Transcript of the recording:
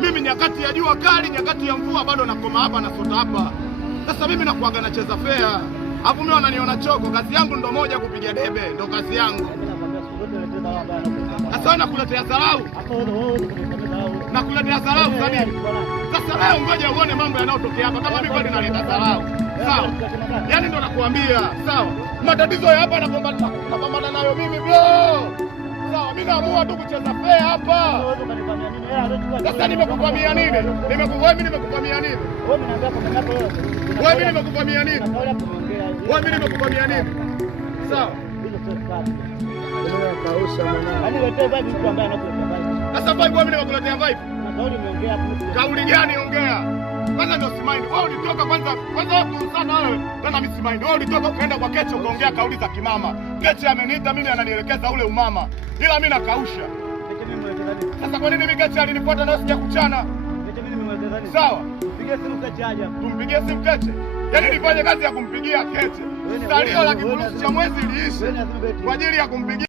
Mimi nyakati ya jua kali, nyakati ya mvua bado nakoma hapa na sota hapa. Sasa mimi nakuaga nacheza fair. Hapo mimi wananiona choko, kazi yangu ndo moja kupiga debe, ndo kazi yangu. Sasa nakuletea dharau. Nakuletea dharau sasa nini? Sasa leo ngoja uone mambo yanayotokea hapa kama mimi bado naleta dharau. Sawa? Yaani ndo nakuambia, sawa? Matatizo ya hapa napambana nayo mimi bro. Sawa, mimi naamua tu kucheza fair hapa. Sasa nimekuvamia nini? Nimekuvamia nini? Wewe nimekuvamia nini? Wewe nimekuvamia nini? Sawa? Sasa vibe wewe nimekuletea vibe. Kauli gani ongea? Kwanza ndio simaini. Wewe ulitoka kwanza hapo sana wewe. Tena mimi simaini. Wewe ulitoka ukaenda kwa Kecho ukaongea kauli za kimama. Kecho ameniita mimi ananielekeza ule umama. Ila mimi nakausha. Sasa kwa nini mimi Kecho alinifuata na sija kuchana? Sawa? Mpigie simu Kecho aje. Tumpigie simu Kecho. Yaani nifanye kazi ya kumpigia Kecho. Salio la kifurushi cha mwezi liishe. Kwa ajili ya kumpigia